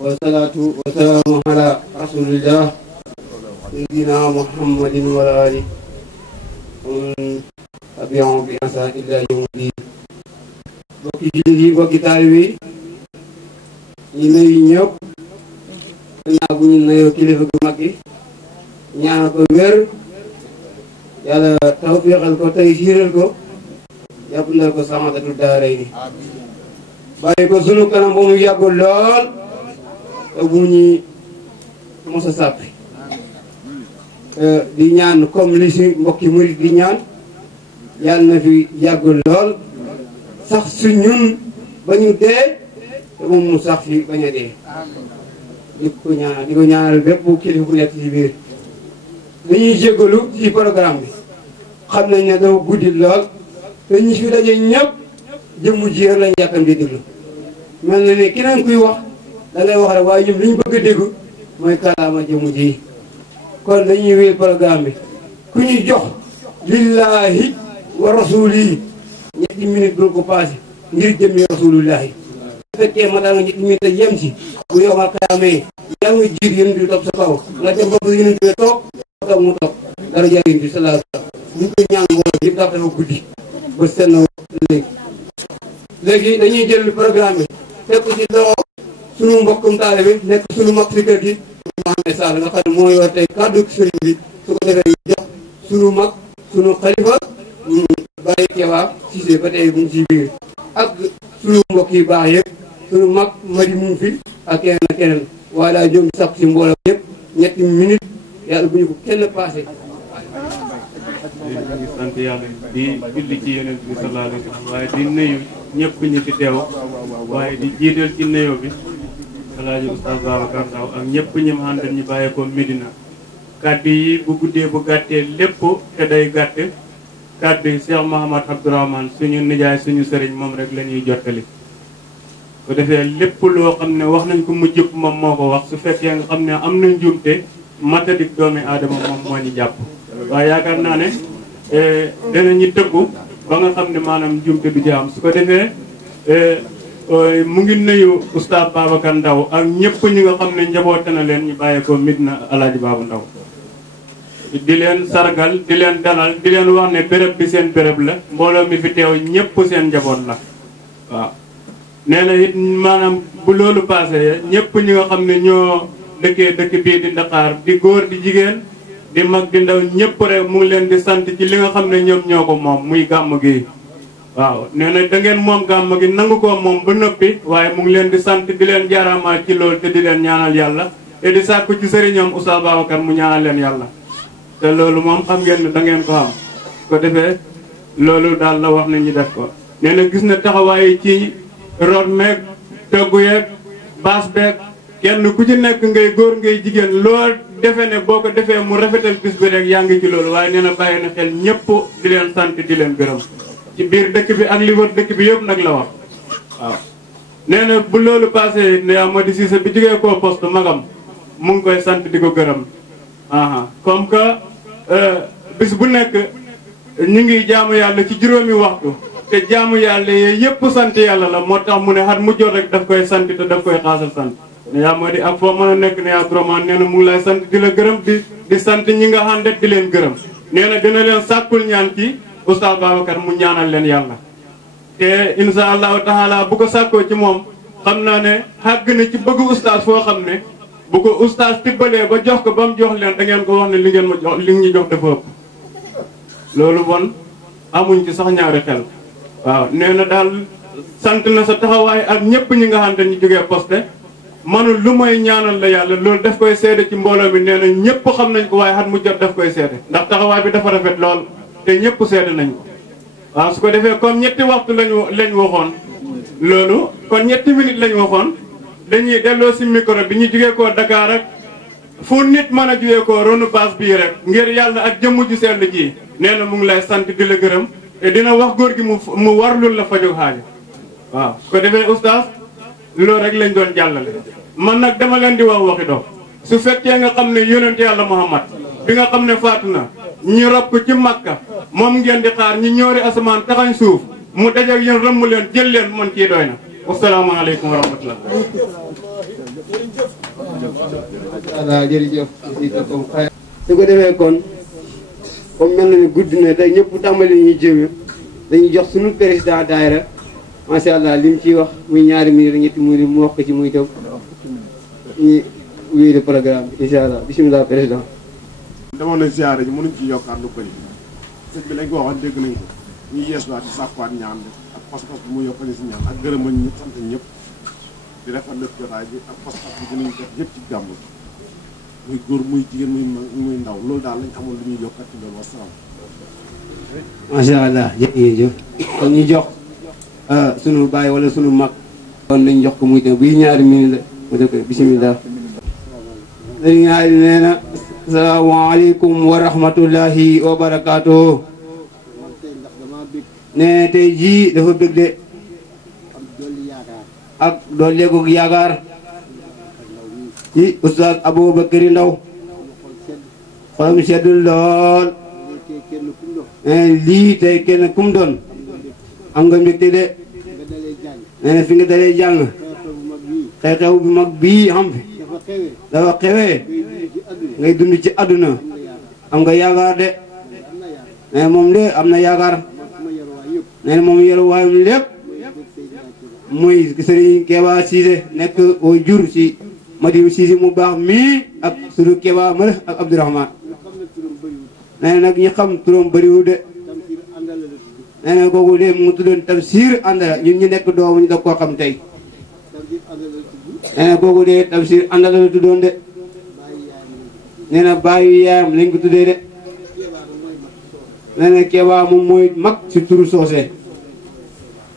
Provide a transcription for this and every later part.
والصلاة والسلام على رسول الله سيدنا محمد وآله ومن تبعهم بإحسان إلى يوم الدين. bokki jullit yi bokki taalibe yi ñu nuyu ñëpp gannaaw bu ñu nuyoo kilifa gu mag gi ñaanal ko wér yàlla tawfiixal ko tey siiral ko yàppandal ko saxaadatul daarayni bàyyi ko sunu kanam ba mu yàggul lool te bu ñu mos a sàppi di ñaan comme li si mbokki murit di ñaan yàlla na fi yàggul lool sax su ñun ba ñu dee te moom mu sax fi bañ a dee di ko ñaanal bépp kilifa bu nekk ci biir dañuy jégalu ci programme bi xam nañ ne dafa guddi lool te ñi fi daje ñëpp jëmmu ji lañ yàkkam di déglu mel na ne keneen kuy wax da ngay wax rek waaye ñun li ñu bëgg a dégg mooy kàllaama jëmmu ji kon dañuy wéy programme bi ku ñu jox lillahi wa rasulihi ñetti minute bul ko passé ngir jëmmi rasulullahi bu fekkee ma daal nga ñetti minute yem ci bu yomal xayaamee yaa ngi jiir yonent bi toog sa kaw nga dem ba yonent bi toog mu toog dara jaay yonent bi sallallahu alayhi wa sallam ñu koy ñaan mbooloo yëpp dafa dafa guddi ba seen léegi dañuy jël programme bi teg ko ci loxo sunu mbokkum taalibe bi nekk sunu mag si kër gi Mohamed Sall nga xam ne moo yor tey kàddu sëriñ bi su ko defee ñu jox sunu mag sunu xalifa Baye Keba Cissé ba tey mu ngi ci biir ak sunu mbokk yi baax yëpp sunu mag mari mu ngi fi ak keneen ak keneen waaye daal jóg sax ci mbooloo yëpp ñetti minute yàlla bu ñu ko kenn passé. ñu ngi sant yàlla di julli ci yonent bi sallallahu alayhi wa sallam waaye di nuyu ñëpp ñi fi teew waaye di jiital ci nuyoo bi Alaaji Oustaz Babacar Ndaw ak ñëpp ñi ma àndal ñu bàyyeekoo Medina kàddu yi bu guddee bu gàttee lépp te day gàtt kàddu yi Cheikh Mouhamad Abdourahmane suñu nijaay suñu sëriñ moom rek la ñuy jottali bu defee lépp loo xam ne wax nañ ko mu jëpp moom moo ko wax su fekkee nga xam ne am na njuumte matadik doomi aadama moom moo ñu jàpp waaye yaakaar naa ne danañu tëggu ba nga xam ne maanaam njuumte du jaam su ko defee mu ngi nuyu Oustaz Babacar Ndaw ak ñëpp ñi nga xam ne njaboote na leen ñu bàyyeekoo Medina Alaaji Baba Ndaw di leen sargal di leen dalal di leen wax ne béréb bi seen béréb la mbooloo mi fi teew ñëpp seen njaboot la waaw nee na it maanaam bu loolu passé ñëpp ñi nga xam ne ñoo dëkkee dëkk bii di Ndakaar di góor di jigéen di mag di ndaw ñëpp rek mu ngi leen di sant ci li nga xam ne ñoom ñoo ko moom muy gàmm gi waaw nee na da ngeen moom gàmm gi nangu ko moom ba noppi waaye mu ngi leen di sant di leen jaaraamaa ci loolu te di leen ñaanal yàlla te di sàkku ci sëriñam Oustaz Babacar mu ñaanal leen yàlla te loolu moom xam ngeen ne da ngeen ko am ko defee loolu daal la wax ne ñu def ko nee na gis na taxawaay ci root meeg toggu yeeg baas beeg kenn ku ci nekk ngay góor ngay jigéen lool defe ne boo ko defee mu rafetal bis bi rek yaa ngi ci loolu waaye nee na bàyyi na xel ñëpp di leen sant di leen gërëm ci biir dëkk bi ak li wër dëkk bi yëpp nag la wax waaw nee na bu loolu passé ne Amady Cissé bi jógee koo poste magam mu ngi koy sant di ko gërëm comme que bis bu nekk ñu ngi jaamu yàlla ci juróomi waxtu te jaamu yàlla yee yëpp sant yàlla la moo tax mu ne xat mu jot rek daf koy sant te daf koy xaasal sant ne yaa moo di ak foo mën a nekk ne yaa Abdourahmane nee na mu ngi lay sant di la gërëm di sant ñi nga àndet di leen gërëm nee na dina leen sàkkul ñaan ci Oustaz Babacar mu ñaanal leen yàlla te insha allahu taala bu ko sàkkoo ci moom xam naa ne xàgg na ci bëgg oustaz foo xam ne bu ko oustaz tibbalee ba jox ko ba mu jox leen da ngeen ko wax ne li ngeen ma jox li ñu jox dafa ëpp loolu bon amuñ ci sax ñaari xel waaw nee na daal sant na sa taxawaay ak ñëpp ñi nga xam ne ñu jógee poste manul lu mooy ñaanal la yàlla loolu daf koy seede ci mbooloo mi nee na ñëpp xam nañ ko waaye xat mu jot daf koy seede ndax taxawaay bi dafa rafet lool te ñëpp seede nañ ko waaw su ko defee comme ñetti waxtu lañ waxoon loolu kon 7 minutes lañ waxoon dañuy delloo si micro bi ñu jógee koo Dakar ak fu nit mën a jógee koo ronu base bii rek ngir yàlla ak jëmm ju sell ji nee na mu ngi lay sant di la gërëm te dina wax góor gi mu warlul la fajog xaaja waaw su ko defee oustaz loolu rek lañ doon jàllale man nag dama leen di wax waxi dox su fekkee nga xam ne yonent yàlla Muhammad bi nga xam ne faatu na ñu rob ko ci Makka moom ngeen di xaar ñi ñoori asamaan taxañ suuf mu dajeeg yéen rëmm leen jël leen man kii doy na wasalaamaaleykum wa rahmatullah voilà jërëjëf su ko defee kon comme mel na ni guddi na tey ñëpp tàmbali ñuy jéem dañuy jox suñu président daayira macha allah li mu ciy wax muy ñaari minute ñetti minute mu wax ko ci muy taw ñu wéy de programme bi incha allah bisimilah président. demoon nañ siyaare ji mënuñ ci yokkaat lu bëri sëñ bi lañ ko waxoon dégg nañ ko ñu yeesuwaat di sàkkuwaat ñaan ak pas-pas bu mu yokkale si ñaan ak gërëm ñu sant ñëpp di rafetlu jotaay bi ak pas-pas bi dinañ def yëpp ci gàmm muy góor muy jigéen muy ndaw loolu daal lañ amoon lu ñuy yokkat ci loolu wasalaam. macha allah jërëjëf kon ñu jox sunu baay wala sunu mag. kon nañ jox ko muy tam bii ñaari minute la ma def ko bisimilah. sëñ ñaari nee na asalaamaaleykum wa rahmatullahi wa barakaatu. nee tey jii dafa bëgg de ak dooleeku yaakaar ci Oustaz Aboubacry Ndaw xolam sedd lool. lii tey kenn kum doon am nga mbégte de nee na fi nga dalee jàng xew-xew bu mag bii xam fi dafa xewee ngay dund ci àdduna am nga yaakaar de nee na moom de am na yaakaar nee na moom yaruwaayam lépp muy Serigne Keba Cissé nekk oo jur si Madiou Cissé mu baax mii ak sunu Keba Mala ak Abdourahmane nee na nag ñi xam turam bëriwul de nee na kooku de mu tuddoon Tafsir Andala ñun ñu nekk doomu ñu da koo xam tey nee na kooku de Tafsir Andala la tuddoon de nee na bàyyi yaayam lañ ko tuddee de nee na Keba moom mooy mag si turu soose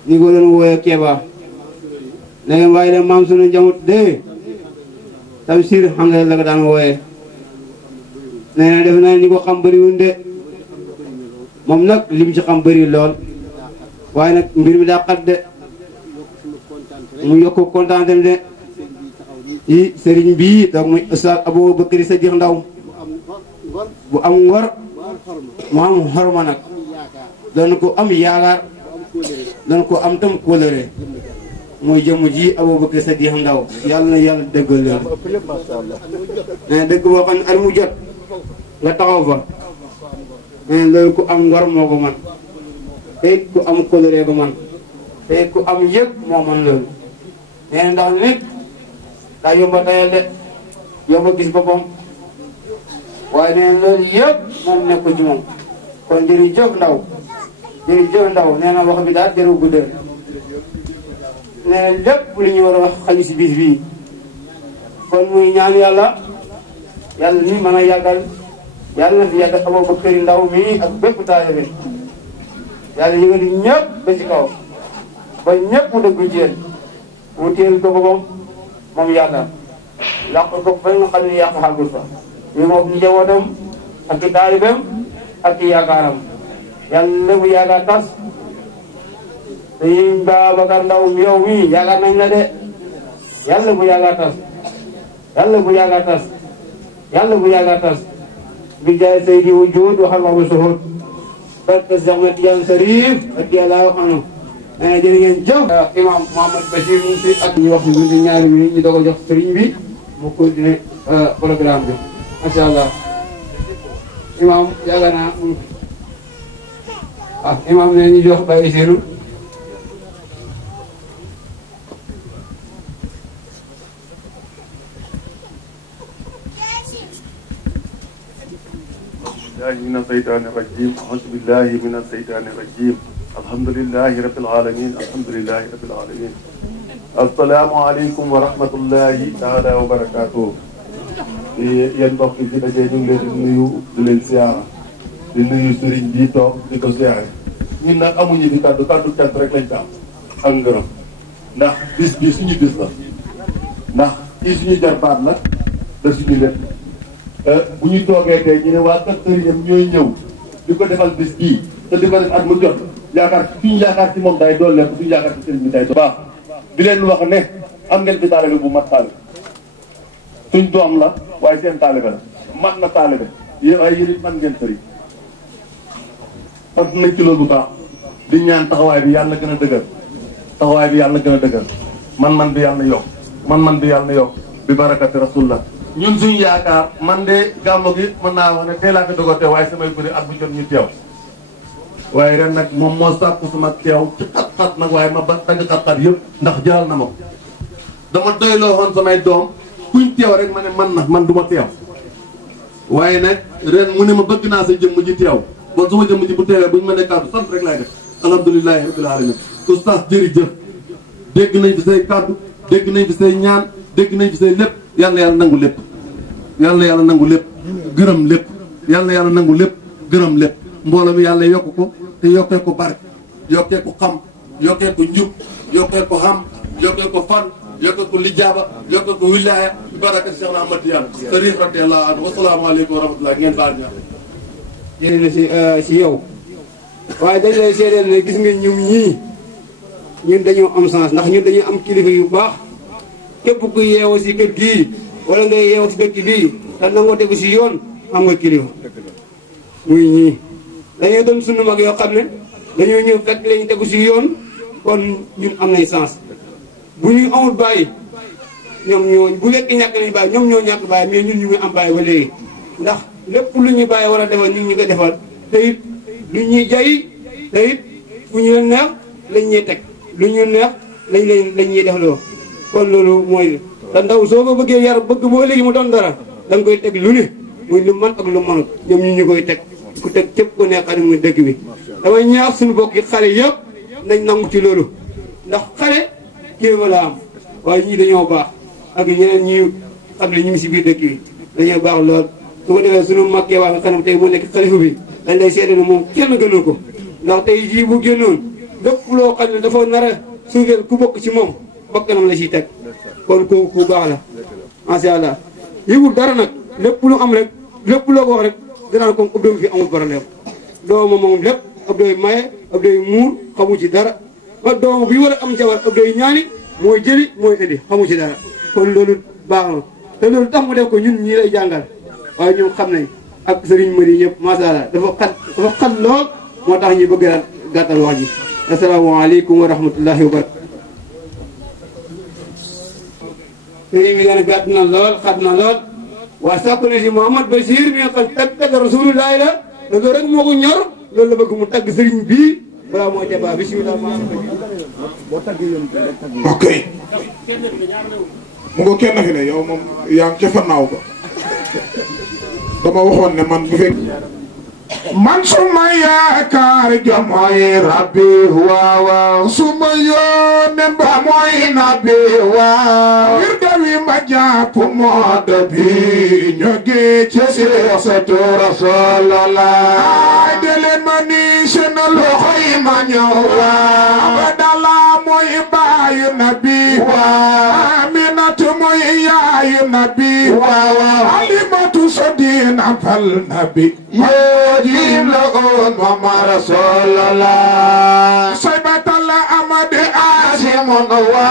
ñu ko doon wooyee Keba nee na waaye de maam sunu njamut de Tafsir Andala la ko daan wooyee nee na def naa ni ko xam bëriwul de moom nag lim ci xam bëri lool waaye nag mbir mi daa xat de mu yokk kontaan dem de ci sëriñ bii donc muy Oustaz Aboubacry Sadikh Ndaw bu am ngor mu am xorma nag doon ko am yaakaar doon ko am tam kóllëre mooy jëmm ji Aboubacry Sadikh Ndaw yàlla na yàlla dëggal leen nee na dëgg boo xam ne at mu jot nga taxaw fa loolu ku am ngor moo ko man te ku am kóllëre ko man te ku am yëg moo man loolu nee na ndax nit daa yomba tayal de yomba gis boppam waaye nee na loolu yëpp moom nekk ci moom kon jërëjëf Ndaw jërëjëf Ndaw nee na wax bi daal jëru guddal nee na lépp li ñu war a wax xaju si bis bii kon muy ñaan yàlla yàlla ni mën a yàggal yàlla na fi yàggal Aboubacry Ndaw mii ak bépp taalibe yàlla yëgati ñëpp ba ci kaw ba ñëpp mu dëggu ci yéen mu téel ko boppam moom yàlla làq ko fa nga xam ne yàq xàggul fa ñu moom njabootam ak i taalibeem ak i yaakaaram yàlla bu yaakaar tas Sëñ Babacar Ndaw yow mii yaakaar nañ la de yàlla bu yaakaar tas yàlla bu yaakaar tas yàlla bu yaakaar tas bi jaay saydi wujud waxal wax bu suhud barke Cheikh Ahmed Tidiane Sarif radiyallahu anhu jërë ngeen jëf imam Mohamed Bachir mu fi ak ñu wax ci buntu ñaari minutes ñu doog a jox sëriñ bi mu continuer programme bi macha allah imam yaakaar naa imam ne ñu jox Baye Sirou من الشيطان الرجيم أعوذ بالله من الشيطان الرجيم الحمد لله رب العالمين الحمد لله رب العالمين السلام عليكم ورحمة الله تعالى وبركاته yéen mbokk yi fi dajee ñu ngi leen di nuyu di leen siyaara di nuyu sëriñ bi toog di ko siyaare ñun nag amuñu di kaddu cant rek lañ am ak ngërëm ndax bis bi suñu bis la ndax kii suñu jarbaat la da suñu lépp bu ñu toogee tey ñu ne waa kër sëriñam ñooy ñëw di ko defal bis bii te di ko def at mu jot yaakaar suñu yaakaar ci moom day dooleeku suñu yaakaar ci sëriñ bi day baax di leen wax ne am ngeen fi taalibe bu mat taalibe suñ doom la waaye seen taalibe la mat na taalibe yéen ay yéen it man ngeen sëriñ sant nañ ci loolu bu baax di ñaan taxawaay bi yàlla gën a dëgër taxawaay bi yàlla gën a dëgër man bi yàlla yokk man bi yàlla na yokk bi barakati rasulullah ñun suñu yaakaar man de gàmmu gi mën naa wax ne tey laa fi dogo teew waaye samay bëri at bu jot ñu teew waaye ren nag moom moo sàkku sama teew ci xat-xat nag waaye ma ba dagg xat-xat yëpp ndax jaral na ma ko dama doyloo xoon samay doom kuñ teew rek ma ne man du ma teew waaye nag ren mu ne ma bëgg naa sa jëmm ji teew bon suma jëmm ji bu teewee buñu ma ne kàddu sant rek laay def alhamdulilahi rabbil alamin oustaz jërëjëf dégg nañ fi say kàddu dégg nañ fi say ñaan dégg nañ fi say lépp yal na yàlla nangu lépp yal na yàlla nangu lépp gërëm lépp yal na yàlla nangu lépp gërëm lépp mbooloo mi yàlla yokk ko te yokkee ko barke yokkee ko xam yokkee ko njub yokkee ko xam yokkee ko fan yokkee ko lijaaba yokkee ko wilaaya bi barakat Cheikh Ahmad Tidiane Sëriñ radiyallahu anhu wasalaamaaleykum wa rahmatullah ngeen baal ñaar jëlee na si yow waaye dañ lay seedeel ne gis nga ñum ñii ñun dañoo am chance ndax ñun dañuy am kilifa yu baax képp ku yeewoo si kër gii wala ngay yeewoo si dëkk bii te nangoo tegu si yoon am nga kilifa muy ñii dañoo doon sunu mag yoo xam ne dañoo ñëw fekk lañu tegu si yoon kon ñun am nañ chance bu ñu amul bàyyi ñoom ñoo bu lekk ñàkk nañ bàyyi ñoom ñoo ñàkk bàyyi mais ñun ñu ngi am bàyyi ba léegi ndax lépp lu ñu bàyyi war a defal ñu ngi ko defal te it lu ñuy jay te it fu ñu neex lañ ñuy teg lu ñu neex lañ ñuy defloo kon loolu mooy te ndaw soo ko bëggee yar bëgg boo léegi mu doon dara da nga koy teg lu ne muy lu man ak lu manut ñoom ñu koy teg ku teg képp ku nekk xam ne muy dëkk bi damay ñaax suñu bokk yi xale yëpp nañ nangu ci loolu ndax xale kéema la am waaye ñii dañoo baax ak ñeneen ñi xam ne ñu ngi si biir dëkk bi dañoo baax lool su ko defee suñu màggee waa nga xam ne tey mu nekk xalifa bi dañ lay seede ne moom kenn gënul ko ndax tey jii bu génnoon lépp loo xam ne dafa nar a suufeel ku bokk ci moom bakkanam la ciy teg kon ku baax la macha allah yëgul dara nag lépp lu am rek lépp loo ko wax rek dinaan comme ab doom fi amul problème dooma moom lépp ab doy maye ab doy muur xamu ci dara ba dooma bi war a am jabar ab doy ñaani mooy jëli mooy indi xamu ci dara kon loolu baax na te loolu tax mu def ko ñun ñii lay jàngal waaye ñoom xam nañ ak sëriñ Mari ñëpp macha allah dafa xat lool moo tax ñu bëgg a gàttal wax ji asalaamaaleykum wa rahmatullahi wa barakatu sëriñ bi dana gàtt na lool xat na lool waa sàkku ne si Mouhamad Bachir mi nga xam tagg rasulullahi la loolu rek moo ko ñor loolu la bëgg mu tagg sëriñ bii balaa moo jabaa bisimilah ok mu ngo kenn fi ne yow moom yaa ngi ca fannaaw ba dama waxoon ne man bu fekk man suma yaakaar ja mooy rabbi waaw suma yónneen ba mooy nabi waaw wir dawi ma jàpp moo da bi ñoge ci sirasatu rasulallah ay de leen ma ni seen loxo yi ma ñëw waaw ba dala mooy baayu nabi waaw aminatu mooy yaayu nabi waaw alimatu sodina fal nabi jim la on mama rasulallah saybatalla amade asimun wa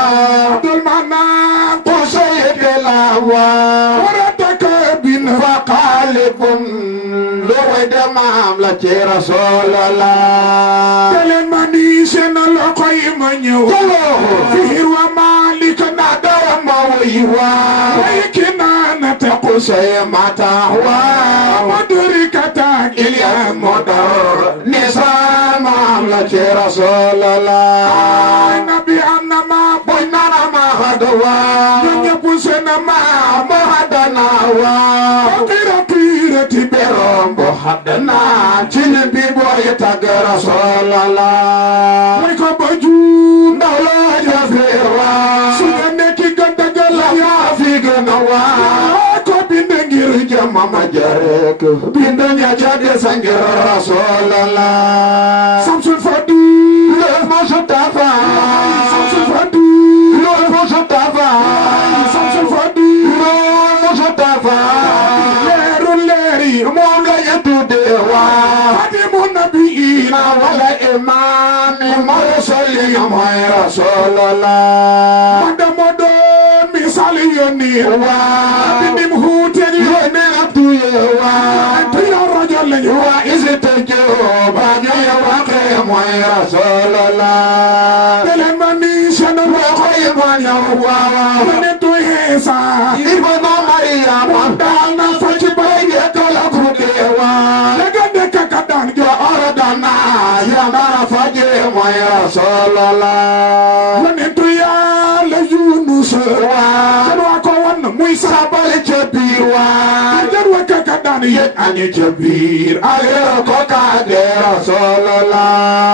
dul manam qusayde la wa warataka bin faqalibun lo wede mam la ci rasulallah telen mani sen lo koy ma ñew fihir wa malik na dawa ma wi wa kina na ta qusay mata wa madrikata ilya modar nisama la ci rasulallah nabi annama boynana ma hadawa ñepp senama ma hadana wa qirati berom bo hadana ci bi boy tag rasulallah way ko baju ndaw la jafewa su nekki gandagal ya fi gënawa ko binde ngir jamama jarek binde nya jade sangir rasulallah samsul fadu lo mustafa samsul fadu lo mustafa samsul fadu lo mustafa leru leri mo nga yetude wa hadimun nabiyina wala imam mursali ma rasulallah modo misali yoni wa bidim hute yoni abdu wa ya rajul wa iztajo ba ya waqi ma rasulallah belemani shanu wa khayma ya wa Isa ibnu Maryam dal na fa ci bay yekkal ak deewa daga nekk ka daan jo ordana ya dara fa je mooy Rasulullah yonentu Yàlla Yunus wa ko won muy sabal ca biir waa jar wa ka daan yet añu ca biir ale ko ka de Rasulullah